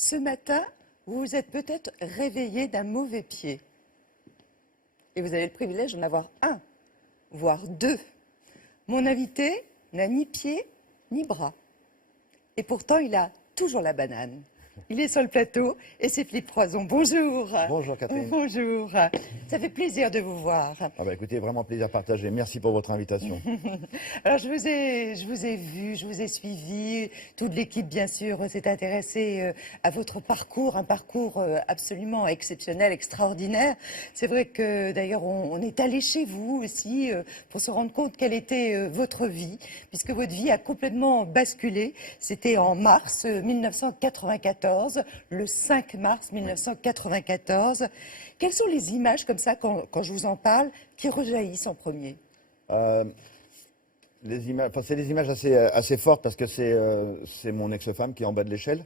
Ce matin, vous vous êtes peut-être réveillé d'un mauvais pied. Et vous avez le privilège d'en avoir un, voire deux. Mon invité n'a ni pied ni bras. Et pourtant, il a toujours la banane. Il est sur le plateau et c'est Philippe Croizon. Bonjour. Bonjour Catherine. Bonjour. Ça fait plaisir de vous voir. Ah bah écoutez, vraiment plaisir partagé. Merci pour votre invitation. Alors je vous ai vu, je vous ai suivi. Toute l'équipe, bien sûr, s'est intéressée à votre parcours, un parcours absolument exceptionnel, extraordinaire. C'est vrai que d'ailleurs on est allé chez vous aussi pour se rendre compte quelle était votre vie, puisque votre vie a complètement basculé. C'était en mars 1994. Le 5 mars 1994. Quelles sont les images comme ça, quand je vous en parle, qui rejaillissent en premier? Les images, c'est des images assez fortes parce que c'est mon ex-femme qui est en bas de l'échelle.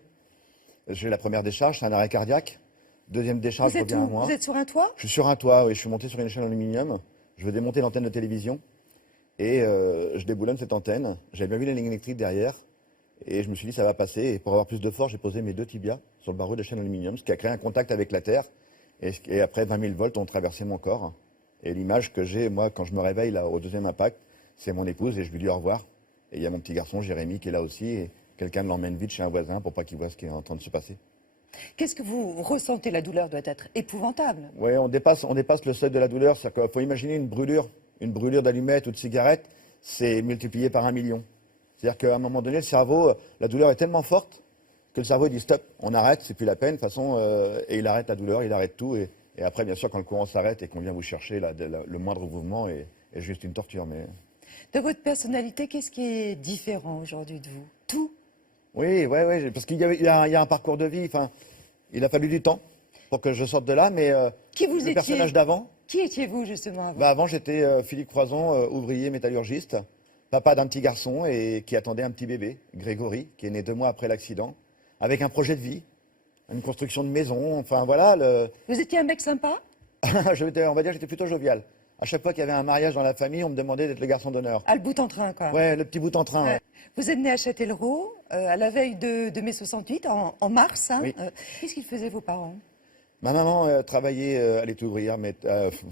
J'ai la première décharge, c'est un arrêt cardiaque. Deuxième décharge, revient à moi. Vous êtes sur un toit? Je suis sur un toit, oui. Je suis monté sur une échelle en aluminium. Je veux démonter l'antenne de télévision et je déboulonne cette antenne. J'avais bien vu la ligne électrique derrière. Et je me suis dit, ça va passer. Et pour avoir plus de force, j'ai posé mes deux tibias sur le barreau de la chaîne aluminium, ce qui a créé un contact avec la terre. Et après, 20 000 volts ont traversé mon corps. Et l'image que j'ai, moi, quand je me réveille là, au deuxième impact, c'est mon épouse et je lui dis au revoir. Et il y a mon petit garçon, Jérémy, qui est là aussi. Et quelqu'un me l'emmène vite chez un voisin pour pas qu'il voit ce qui est en train de se passer. Qu'est-ce que vous ressentez? La douleur doit être épouvantable. Oui, on dépasse le seuil de la douleur. C'est-à-dire qu'il faut imaginer une brûlure d'allumette ou de cigarette, c'est multiplié par 1 million. C'est-à-dire qu'à un moment donné, le cerveau, la douleur est tellement forte que le cerveau dit stop, on arrête, c'est plus la peine, de toute façon, et il arrête la douleur, il arrête tout. Et après, bien sûr, quand le courant s'arrête et qu'on vient vous chercher, le moindre mouvement est juste une torture. Mais... De votre personnalité, qu'est-ce qui est différent aujourd'hui de vous? Tout? Oui, parce qu'il y a un parcours de vie. Enfin, il a fallu du temps pour que je sorte de là, mais Qui vous le étiez? personnage d'avant. Qui étiez-vous justement avant? Avant, j'étais Philippe Croizon, ouvrier métallurgiste, papa d'un petit garçon et qui attendait un petit bébé, Grégory, qui est né 2 mois après l'accident, avec un projet de vie, une construction de maison, enfin voilà. Vous étiez un mec sympa? On va dire que j'étais plutôt jovial. À chaque fois qu'il y avait un mariage dans la famille, on me demandait d'être le garçon d'honneur. Ah, le bout en train, quoi. Ouais, le petit bout en train. Ouais. Ouais. Vous êtes né à Châtellerault, à la veille de mai 68, en mars. Hein. Oui. Qu'est-ce qu'ils faisaient, vos parents? Ma maman travaillait, elle était ouvrière, mais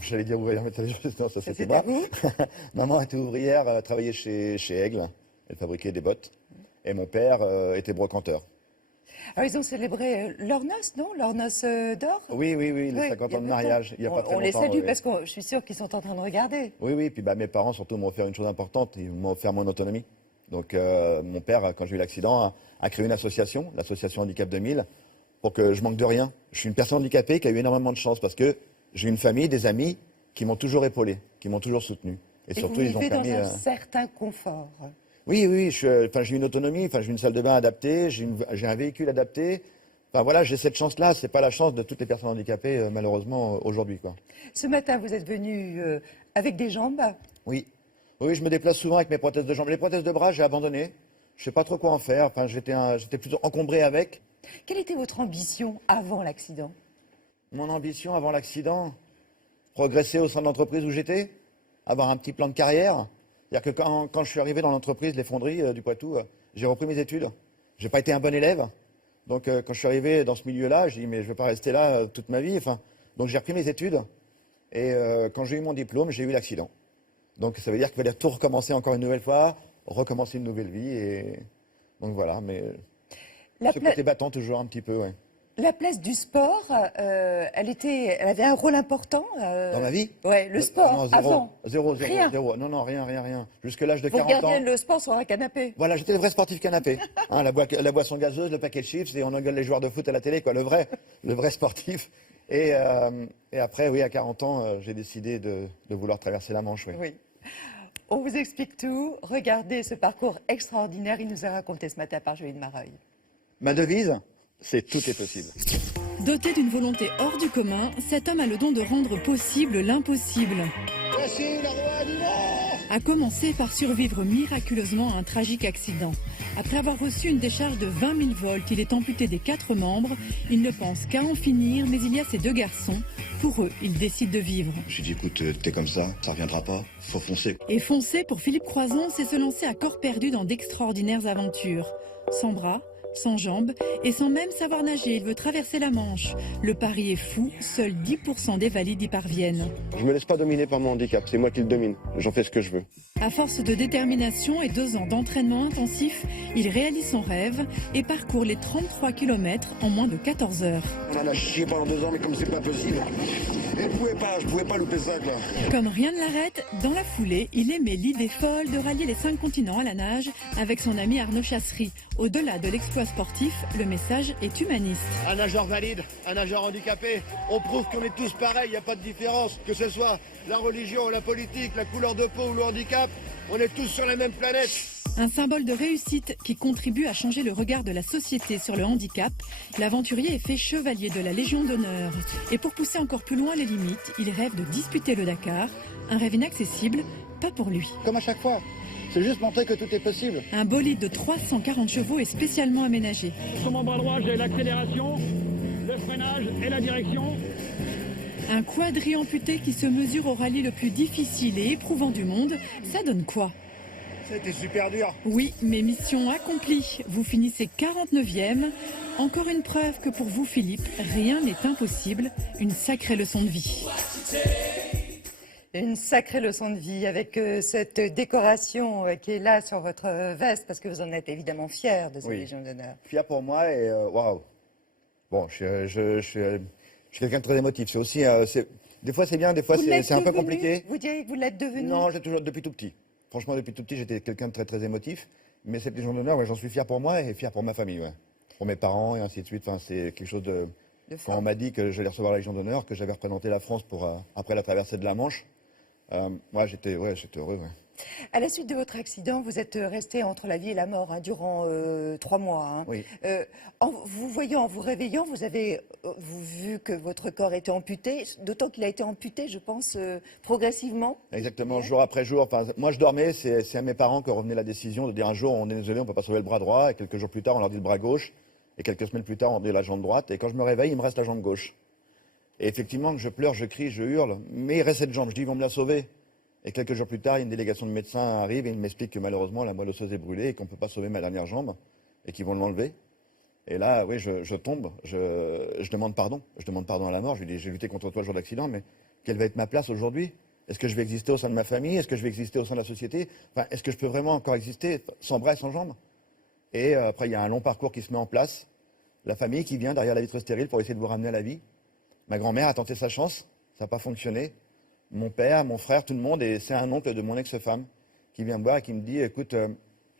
j'allais dire ouvrière métallurgiste, non, ça c'était à pas. vous? Maman était ouvrière, travaillait chez Aigle, elle fabriquait des bottes. Et mon père était brocanteur. Alors, ils ont célébré leurs noces, non? Leurs noces d'or? Oui, les 50 ans de mariage, il y a pas très longtemps. On les salue oui. parce que je suis sûre qu'ils sont en train de regarder. Oui, puis mes parents surtout m'ont offert une chose importante, ils m'ont offert mon autonomie. Donc mon père, quand j'ai eu l'accident, a créé une association, l'association Handicap 2000, pour que je manque de rien. Je suis une personne handicapée qui a eu énormément de chance parce que j'ai une famille, des amis qui m'ont toujours épaulé, qui m'ont toujours soutenu. Et surtout, vous ils ont vivez permis. dans un certain confort. Oui, j'ai une autonomie, j'ai une salle de bain adaptée, j'ai un véhicule adapté. Enfin voilà, j'ai cette chance-là, c'est pas la chance de toutes les personnes handicapées malheureusement aujourd'hui, quoi. Ce matin, vous êtes venu avec des jambes? Oui, je me déplace souvent avec mes prothèses de jambes. Les prothèses de bras, j'ai abandonné. Je sais pas trop quoi en faire. Enfin, j'étais plutôt encombré avec. Quelle était votre ambition avant l'accident? Mon ambition avant l'accident, progresser au sein de l'entreprise où j'étais, avoir un petit plan de carrière. C'est-à-dire que quand je suis arrivé dans l'entreprise, les fonderies du Poitou, j'ai repris mes études. J'ai pas été un bon élève. Donc quand je suis arrivé dans ce milieu-là, je dis mais je vais pas rester là toute ma vie. Enfin, donc j'ai repris mes études. Et quand j'ai eu mon diplôme, j'ai eu l'accident. Donc ça veut dire qu'il fallait tout recommencer encore une nouvelle fois, recommencer une nouvelle vie. Et donc voilà, mais ce côté battant toujours un petit peu, ouais. La place du sport, elle avait un rôle important Dans ma vie? Ouais, le sport, non, avant. Zéro. Rien. Non, rien. Jusque l'âge de Vous 40 ans. regardiez le sport sur un canapé. Voilà, j'étais le vrai sportif canapé. Hein, la boisson gazeuse, le paquet de chips, et on engueule les joueurs de foot à la télé, quoi. Le vrai sportif. Et après, oui, à 40 ans, j'ai décidé de vouloir traverser la Manche, oui. Oui. On vous explique tout. Regardez ce parcours extraordinaire. Il nous a raconté ce matin par Julie de Mareuil. Ma devise, c'est tout est possible. Doté d'une volonté hors du commun, cet homme a le don de rendre possible l'impossible. Voici le roi du monde! A commencer par survivre miraculeusement à un tragique accident. Après avoir reçu une décharge de 20 000 volts, il est amputé des 4 membres. Il ne pense qu'à en finir, mais il y a ses 2 garçons. Pour eux, il décide de vivre. Je lui dis écoute, t'es comme ça reviendra pas, faut foncer. Et foncer pour Philippe Croizon, c'est se lancer à corps perdu dans d'extraordinaires aventures. Sans bras, Sans jambes et sans même savoir nager, il veut traverser la Manche. Le pari est fou, seuls 10% des valides y parviennent. Je me laisse pas dominer par mon handicap, c'est moi qui le domine. J'en fais ce que je veux. À force de détermination et 2 ans d'entraînement intensif, il réalise son rêve et parcourt les 33 km en moins de 14 heures. On en a chié pendant 2 ans, mais comme c'est pas possible, je pouvais pas louper ça, quoi. Comme rien ne l'arrête, dans la foulée, il émet l'idée folle de rallier les 5 continents à la nage avec son ami Arnaud Chassery. Au-delà de l'exploit sportif, le message est humaniste. Un nageur valide, un nageur handicapé, on prouve qu'on est tous pareils, il n'y a pas de différence, que ce soit la religion, la politique, la couleur de peau ou le handicap, on est tous sur la même planète. Un symbole de réussite qui contribue à changer le regard de la société sur le handicap, l'aventurier est fait chevalier de la Légion d'honneur. Et pour pousser encore plus loin les limites, il rêve de disputer le Dakar, un rêve inaccessible, pas pour lui. Comme à chaque fois, c'est juste montrer que tout est possible. Un bolide de 340 chevaux est spécialement aménagé. Sur mon bras droit, j'ai l'accélération, le freinage et la direction. Un quadri amputé qui se mesure au rallye le plus difficile et éprouvant du monde, ça donne quoi? C'était super dur. Oui, mais mission accomplie. Vous finissez 49e. Encore une preuve que pour vous, Philippe, rien n'est impossible. Une sacrée leçon de vie. Une sacrée leçon de vie avec cette décoration qui est là sur votre veste, parce que vous en êtes évidemment fier de cette Légion d'honneur. Fier pour moi et waouh. Bon, je suis quelqu'un de très émotif. C'est aussi, des fois c'est bien, des fois c'est un peu compliqué. Vous diriez que vous l'êtes devenu? Non, j'ai toujours depuis tout petit. Franchement, depuis tout petit, j'étais quelqu'un de très très émotif. Mais cette Légion d'honneur, ouais, j'en suis fier pour moi et fier pour ma famille, ouais. Pour mes parents et ainsi de suite. Enfin, c'est quelque chose de. Quand on m'a dit que j'allais recevoir la Légion d'honneur, que j'avais représenté la France après la traversée de la Manche, moi j'étais heureux. Ouais. À la suite de votre accident, vous êtes resté entre la vie et la mort durant 3 mois. Hein. Oui. En vous réveillant, vous avez vu que votre corps était amputé, d'autant qu'il a été amputé, je pense, progressivement. Exactement, jour après jour. Enfin, moi je dormais, c'est à mes parents que revenait la décision de dire un jour on est désolé, on ne peut pas sauver le bras droit, et quelques jours plus tard on leur dit le bras gauche, et quelques semaines plus tard on dit la jambe droite, et quand je me réveille, il me reste la jambe gauche. Et effectivement, je pleure, je crie, je hurle, mais il reste cette jambe, je dis ils vont me la sauver. Et quelques jours plus tard, une délégation de médecins arrive et il m'explique que malheureusement la moelle osseuse est brûlée et qu'on ne peut pas sauver ma dernière jambe et qu'ils vont l'enlever. Et là, oui, je tombe, je demande pardon. Je demande pardon à la mort. Je lui dis, j'ai lutté contre toi le jour de l'accident, mais quelle va être ma place aujourd'hui? Est-ce que je vais exister au sein de ma famille? Est-ce que je vais exister au sein de la société? Enfin, est-ce que je peux vraiment encore exister sans bras et sans jambes? Et après, il y a un long parcours qui se met en place. La famille qui vient derrière la vitre stérile pour essayer de vous ramener à la vie. Ma grand-mère a tenté sa chance, ça n'a pas fonctionné. Mon père, mon frère, tout le monde, et c'est un oncle de mon ex-femme qui vient me voir et qui me dit, écoute,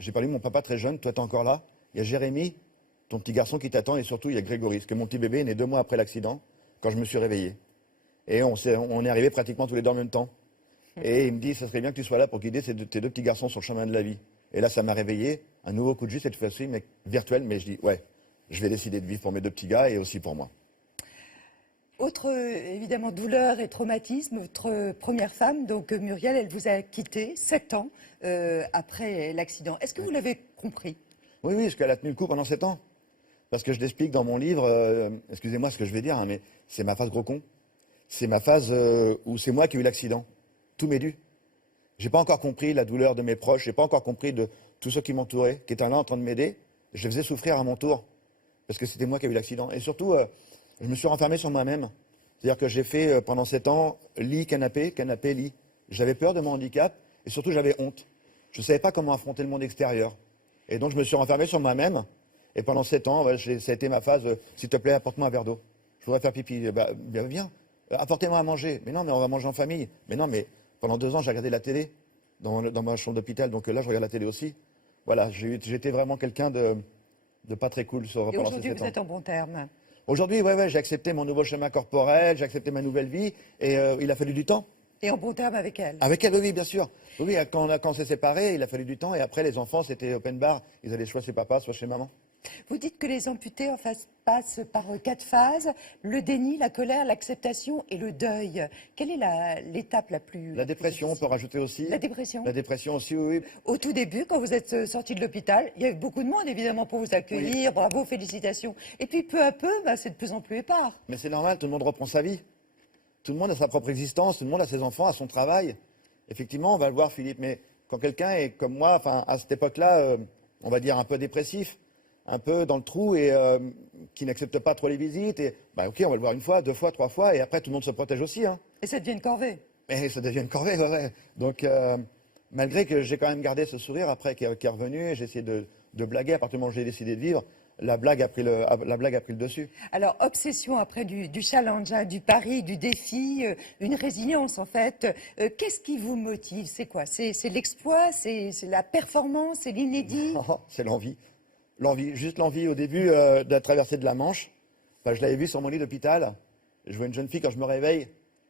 j'ai perdu mon papa très jeune, toi t'es encore là. Il y a Jérémy, ton petit garçon qui t'attend, et surtout il y a Grégory, parce que mon petit bébé est né 2 mois après l'accident, quand je me suis réveillé. Et on est arrivés pratiquement tous les deux en même temps. Et il me dit, ça serait bien que tu sois là pour guider tes 2 petits garçons sur le chemin de la vie. Et là, ça m'a réveillé, un nouveau coup de jus cette fois-ci, mais virtuel, mais je dis, ouais, je vais décider de vivre pour mes 2 petits gars et aussi pour moi. Autre, évidemment, douleur et traumatisme, votre première femme, donc Muriel, elle vous a quitté 7 ans après l'accident. Est-ce que vous l'avez compris? Oui, parce qu'elle a tenu le coup pendant 7 ans. Parce que je l'explique dans mon livre, excusez-moi ce que je vais dire, hein, mais c'est ma phase gros con. C'est ma phase où c'est moi qui ai eu l'accident. Tout m'est dû. J'ai pas encore compris la douleur de mes proches, j'ai pas encore compris de tous ceux qui m'entouraient, qui étaient là en train de m'aider. Je les faisais souffrir à mon tour, parce que c'était moi qui ai eu l'accident. Et surtout, je me suis renfermé sur moi-même. C'est-à-dire que j'ai fait pendant 7 ans lit, canapé, canapé, lit. J'avais peur de mon handicap et surtout j'avais honte. Je ne savais pas comment affronter le monde extérieur. Et donc je me suis renfermé sur moi-même. Et pendant 7 ans, ça a été ma phase, s'il te plaît, apporte-moi un verre d'eau. Je voudrais faire pipi. Bien, viens, apportez-moi à manger. Mais non, mais on va manger en famille. Mais non, mais pendant 2 ans, j'ai regardé la télé dans ma chambre d'hôpital. Donc là, je regarde la télé aussi. Voilà, j'étais vraiment quelqu'un de pas très cool pendant ces 7 ans. Et aujourd'hui, vous êtes en bon terme? Aujourd'hui, j'ai accepté mon nouveau schéma corporel, j'ai accepté ma nouvelle vie, et il a fallu du temps. Et en bon terme avec elle? Avec elle, oui, bien sûr. Oui, quand on s'est séparés, il a fallu du temps, et après, les enfants, c'était open bar. Ils allaient soit chez papa, soit chez maman. Vous dites que les amputés en face passent par 4 phases, le déni, la colère, l'acceptation et le deuil. Quelle est l'étape la plus... La dépression, on peut rajouter aussi. La dépression? La dépression aussi, oui. Au tout début, quand vous êtes sorti de l'hôpital, il y avait beaucoup de monde, évidemment, pour vous accueillir. Oui. Bravo, félicitations. Et puis, peu à peu, c'est de plus en plus épars. Mais c'est normal, tout le monde reprend sa vie. Tout le monde a sa propre existence, tout le monde a ses enfants, a son travail. Effectivement, on va le voir, Philippe, mais quand quelqu'un est comme moi, enfin, à cette époque-là, on va dire un peu dépressif, un peu dans le trou et qui n'accepte pas trop les visites. Et bah, ok, on va le voir une fois, 2 fois, 3 fois, et après tout le monde se protège aussi. Hein. Et ça devient une corvée. Mais ça devient une corvée, ouais. Donc, malgré que j'ai quand même gardé ce sourire après qui est revenu, et j'ai essayé de blaguer à partir du moment où j'ai décidé de vivre, la blague a pris le dessus. Alors, obsession après du challenge, hein, du pari, du défi, une résilience en fait. Qu'est-ce qui vous motive? C'est quoi? C'est l'exploit? C'est la performance? C'est l'inédit? C'est l'envie. Juste l'envie au début de la traversée de la Manche. Enfin, je l'avais vu sur mon lit d'hôpital. Je vois une jeune fille quand je me réveille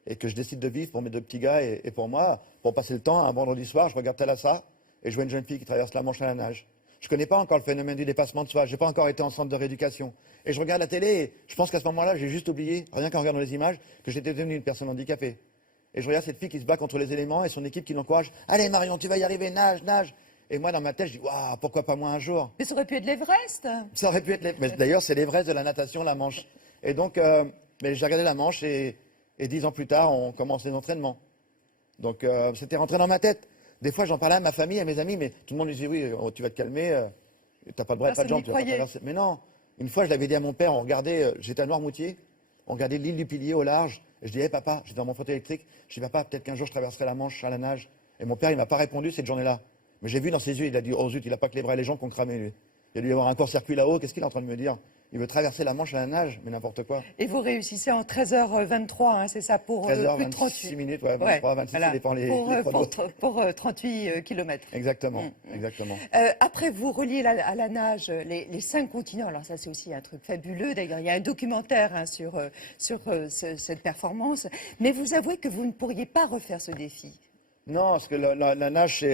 et que je décide de vivre pour mes 2 petits gars et pour moi, pour passer le temps, un vendredi soir, je regarde Thalassa et je vois une jeune fille qui traverse la Manche à la nage. Je ne connais pas encore le phénomène du dépassement de soi. Je n'ai pas encore été en centre de rééducation. Et je regarde la télé et je pense qu'à ce moment-là, j'ai juste oublié, rien qu'en regardant les images, que j'étais devenu une personne handicapée. Et je regarde cette fille qui se bat contre les éléments et son équipe qui l'encourage. Allez Marion, tu vas y arriver, nage, nage. Et moi, dans ma tête, je dis, waouh, pourquoi pas moi un jour? Mais ça aurait pu être l'Everest. Ça aurait pu être mais d'ailleurs, c'est l'Everest de la natation, la Manche. Et donc, mais j'ai regardé la Manche et 10 ans plus tard, on commence les entraînements. Donc, c'était rentré dans ma tête. Des fois, j'en parlais à ma famille, à mes amis, mais tout le monde me disait, oui, tu vas te calmer, t'as pas de bras, pas de jambes, tu vas pas traverser. Mais non, une fois, je l'avais dit à mon père, on regardait, j'étais à Noirmoutier, on regardait l'île du Pilier au large, et je disais, hey, papa, j'étais dans mon fauteuil électrique, je dis, papa, peut-être qu'un jour je traverserai la Manche à la nage. Et mon père, il m'a pas répondu cette journée-là. Mais j'ai vu dans ses yeux, il a dit, oh zut, il a pas que les bras et les jambes qu'on cramait, lui. Il a dû y avoir un court-circuit là-haut, qu'est-ce qu'il est en train de me dire? Il veut traverser la Manche à la nage, mais n'importe quoi. Et vous réussissez en 13h23, hein, c'est ça, pour 13h, plus de 26 minutes, ouais, 23, 26, voilà, ça dépend les pour 38 km. Exactement, exactement. Après, vous reliez à la nage les 5 continents. Alors ça, c'est aussi un truc fabuleux. D'ailleurs, il y a un documentaire hein, sur cette performance. Mais vous avouez que vous ne pourriez pas refaire ce défi. Non, parce que la nage,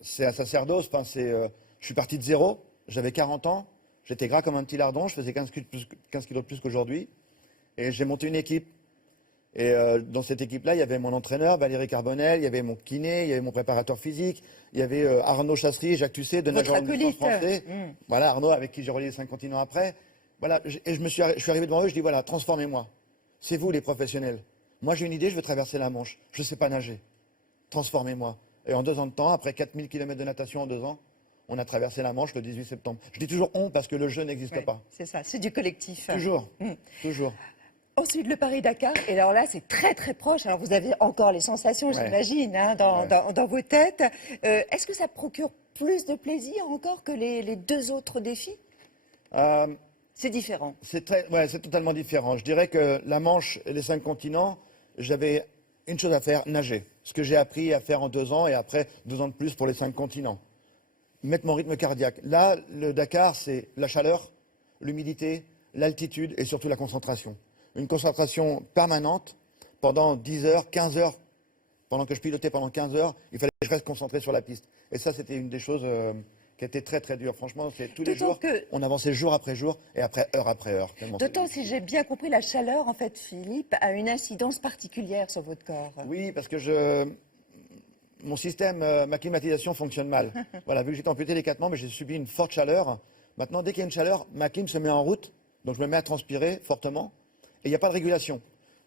c'est un sacerdoce. Enfin, je suis parti de zéro, j'avais 40 ans, j'étais gras comme un petit lardon, je faisais 15 kilos de plus qu'aujourd'hui. Et j'ai monté une équipe. Et dans cette équipe-là, il y avait mon entraîneur, Valérie Carbonel, il y avait mon kiné, il y avait mon préparateur physique, il y avait Arnaud Chassery, Jacques Tusset, de nageurs olympiques français. Voilà, Arnaud, avec qui j'ai relié les 5 continents après. Voilà, et je suis arrivé devant eux, je dis voilà, transformez-moi. C'est vous les professionnels. Moi, j'ai une idée, je veux traverser la Manche. Je ne sais pas nager. Transformez-moi. Et en 2 ans de temps, après 4000 km de natation en 2 ans, on a traversé la Manche le 18 septembre. Je dis toujours on parce que le jeu n'existe pas. C'est ça, c'est du collectif. Toujours, toujours. Ensuite, le Paris-Dakar. Et alors là, c'est très très proche. Alors vous avez encore les sensations, j'imagine, hein, dans vos têtes. Est-ce que ça procure plus de plaisir encore que les 2 autres défis? C'est différent. C'est totalement différent. Je dirais que la Manche et les 5 continents, j'avais une chose à faire, nager. Ce que j'ai appris à faire en 2 ans et après 2 ans de plus pour les 5 continents. Mettre mon rythme cardiaque. Là, le Dakar, c'est la chaleur, l'humidité, l'altitude et surtout la concentration. Une concentration permanente pendant 10 heures, 15 heures. Pendant que je pilotais pendant 15 heures, il fallait que je reste concentré sur la piste. Et ça, c'était une des choses qui était très très dure. Franchement, c'est tous les jours, on avançait jour après jour et après heure. D'autant, si j'ai bien compris, la chaleur, en fait, Philippe, a une incidence particulière sur votre corps. Oui, parce que mon système, ma climatisation fonctionne mal. Voilà, vu que j'étais amputé les 4 membres, j'ai subi une forte chaleur. Maintenant, dès qu'il y a une chaleur, ma clim se met en route, donc je me mets à transpirer fortement, et il n'y a pas de régulation.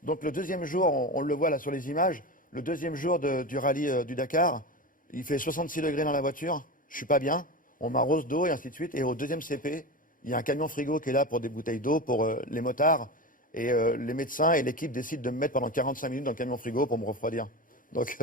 Donc le 2e jour, on le voit là sur les images, le 2e jour du rallye du Dakar, il fait 66 degrés dans la voiture, je suis pas bien, on m'arrose d'eau et ainsi de suite, et au 2e CP, il y a un camion frigo qui est là pour des bouteilles d'eau pour les motards, et les médecins et l'équipe décident de me mettre pendant 45 minutes dans le camion frigo pour me refroidir. Donc,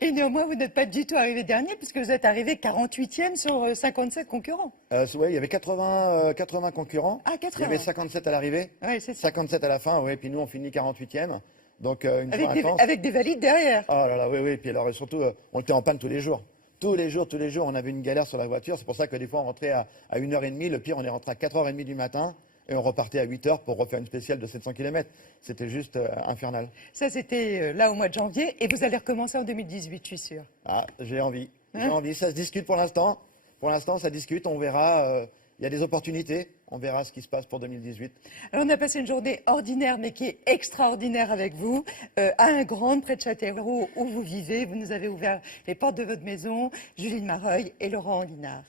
Et néanmoins, vous n'êtes pas du tout arrivé dernier, puisque vous êtes arrivé 48e sur 57 concurrents. Oui, il y avait 80 concurrents. Ah, 80. Il y avait 57 à l'arrivée, 57 à la fin, oui, puis nous on finit 48e. Donc, une fois intense. Avec des valides derrière. Oh là là, oui, puis alors surtout, on était en panne tous les jours. Tous les jours, on avait une galère sur la voiture. C'est pour ça que des fois, on rentrait à 1h30. Le pire, on est rentré à 4h30 du matin. Et on repartait à 8h pour refaire une spéciale de 700 km. C'était juste infernal. Ça, c'était là au mois de janvier. Et vous allez recommencer en 2018, je suis sûre. Ah, j'ai envie. Ça se discute pour l'instant. Pour l'instant, ça discute. On verra. Il y a des opportunités. On verra ce qui se passe pour 2018. Alors, on a passé une journée ordinaire, mais qui est extraordinaire avec vous, à un grand près de Châtellerault, où vous vivez. Vous nous avez ouvert les portes de votre maison, Juline Mareuil et Laurent Guinard.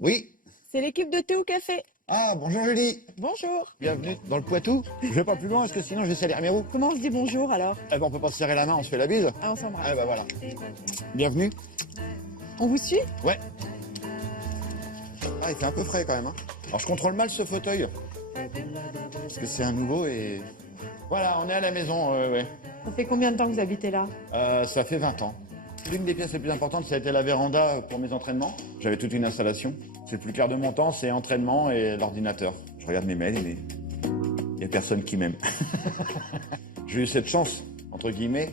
Oui. C'est l'équipe de Thé au Café. Ah, bonjour Julie. Bonjour. Bienvenue dans le Poitou. Je vais pas plus loin, parce que sinon je vais salir mes roues. Comment on se dit bonjour alors? Eh ben, on peut pas se serrer la main, on se fait la bise. Ah, on s'embrasse. Eh ben voilà. Bienvenue. On vous suit? Ouais. Ah, il fait un peu frais quand même. Hein. Alors je contrôle mal ce fauteuil. Parce que c'est un nouveau et... Voilà, on est à la maison, ouais. Ça fait combien de temps que vous habitez là? Ça fait 20 ans. L'une des pièces les plus importantes, ça a été la véranda pour mes entraînements. J'avais toute une installation. C'est le plus clair de mon temps, c'est entraînement et l'ordinateur. Je regarde mes mails et il n'y a personne qui m'aime. J'ai eu cette chance, entre guillemets,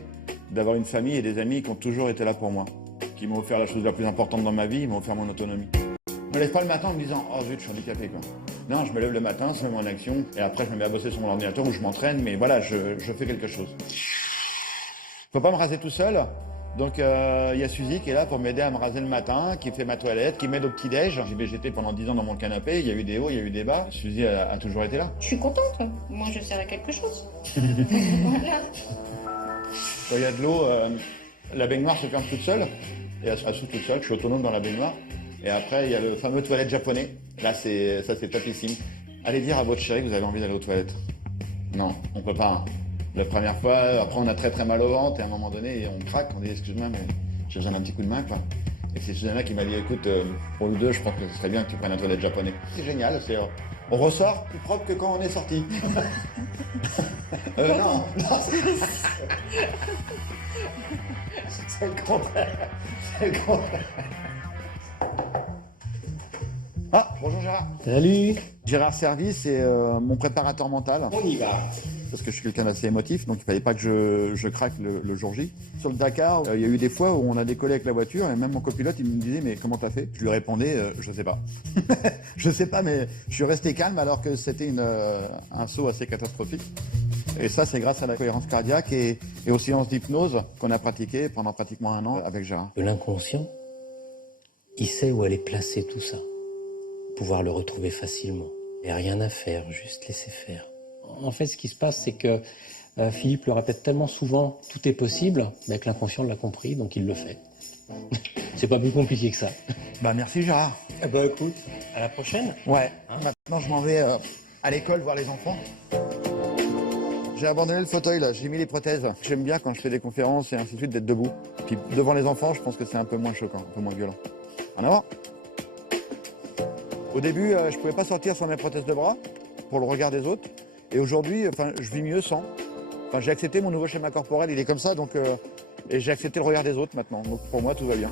d'avoir une famille et des amis qui ont toujours été là pour moi. Qui m'ont offert la chose la plus importante dans ma vie, ils m'ont offert mon autonomie. Je me lève pas le matin en me disant « Oh zut, je suis handicapé quoi ». Non, je me lève le matin, je me mets en action et après je me mets à bosser sur mon ordinateur où je m'entraîne, mais voilà, je fais quelque chose. Faut pas me raser tout seul, donc il y a Suzy qui est là pour m'aider à me raser le matin, qui fait ma toilette, qui m'aide au petit-déj. J'ai végété pendant 10 ans dans mon canapé, il y a eu des hauts, il y a eu des bas. Suzy a toujours été là. Je suis contente, moi je serai quelque chose. Voilà. Quand il y a de l'eau, la baignoire se ferme toute seule, et elle s'ouvre toute seule, je suis autonome dans la baignoire. Et après, il y a le fameux toilette japonais. Là, ça c'est topissime. Allez dire à votre chérie que vous avez envie d'aller aux toilettes. Non, on peut pas. Hein. La première fois, après on a très très mal au ventre et à un moment donné, on craque, on dit excuse-moi, mais j'ai besoin d'un petit coup de main, quoi. Et c'est Susanna qui m'a dit écoute, pour nous deux, je pense que ce serait bien que tu prennes un toilette japonais. C'est génial, on ressort plus propre que quand on est sorti. Non, c'est le contraire. C'est le contraire. Ah, bonjour Gérard. Salut. Gérard Servi, c'est mon préparateur mental. On y va. Parce que je suis quelqu'un d'assez émotif, donc il fallait pas que je craque le jour J. Sur le Dakar, il y a eu des fois où on a décollé avec la voiture et même mon copilote, il me disait mais comment t'as fait? Je lui répondais je sais pas. Je sais pas, mais je suis resté calme alors que c'était un saut assez catastrophique. Et ça, c'est grâce à la cohérence cardiaque et aux séances d'hypnose qu'on a pratiquées pendant pratiquement 1 an avec Gérard. De l'inconscient, il sait où aller placer tout ça. Pouvoir le retrouver facilement. Il n'y a rien à faire, juste laisser faire. En fait, ce qui se passe, c'est que Philippe le répète tellement souvent, tout est possible, mais que l'inconscient l'a compris, donc il le fait. C'est pas plus compliqué que ça. Bah merci Gérard. Eh ben écoute, à la prochaine. Ouais, maintenant je m'en vais à l'école voir les enfants. J'ai abandonné le fauteuil là, j'ai mis les prothèses. J'aime bien quand je fais des conférences et ainsi de suite d'être debout. Puis devant les enfants, je pense que c'est un peu moins choquant, un peu moins violent. En avant. Au début, je pouvais pas sortir sans mes prothèses de bras pour le regard des autres. Et aujourd'hui, je vis mieux sans. J'ai accepté mon nouveau schéma corporel, il est comme ça, donc et j'ai accepté le regard des autres maintenant. Donc pour moi, tout va bien.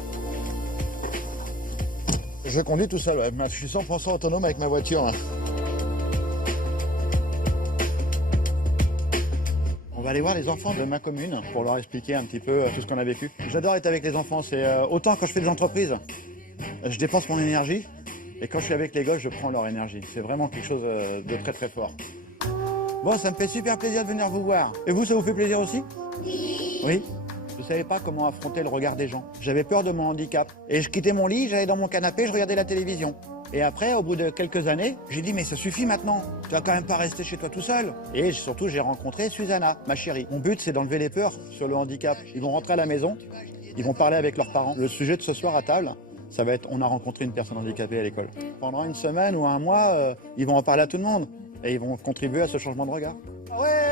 Je conduis tout seul, ouais. Je suis 100% autonome avec ma voiture. Là. On va aller voir les enfants de ma commune pour leur expliquer un petit peu tout ce qu'on a vécu. J'adore être avec les enfants, c'est autant quand je fais des entreprises, je dépense mon énergie. Et quand je suis avec les gosses, je prends leur énergie. C'est vraiment quelque chose de très très fort. Bon, ça me fait super plaisir de venir vous voir. Et vous, ça vous fait plaisir aussi? Oui. Je ne savais pas comment affronter le regard des gens. J'avais peur de mon handicap. Et je quittais mon lit, j'allais dans mon canapé, je regardais la télévision. Et après, au bout de quelques années, j'ai dit mais ça suffit maintenant. Tu vas quand même pas rester chez toi tout seul. Et surtout, j'ai rencontré Susanna, ma chérie. Mon but, c'est d'enlever les peurs sur le handicap. Ils vont rentrer à la maison, ils vont parler avec leurs parents. Le sujet de ce soir à table, ça va être on a rencontré une personne handicapée à l'école. Pendant une semaine ou un mois, ils vont en parler à tout le monde et ils vont contribuer à ce changement de regard. Ah ouais,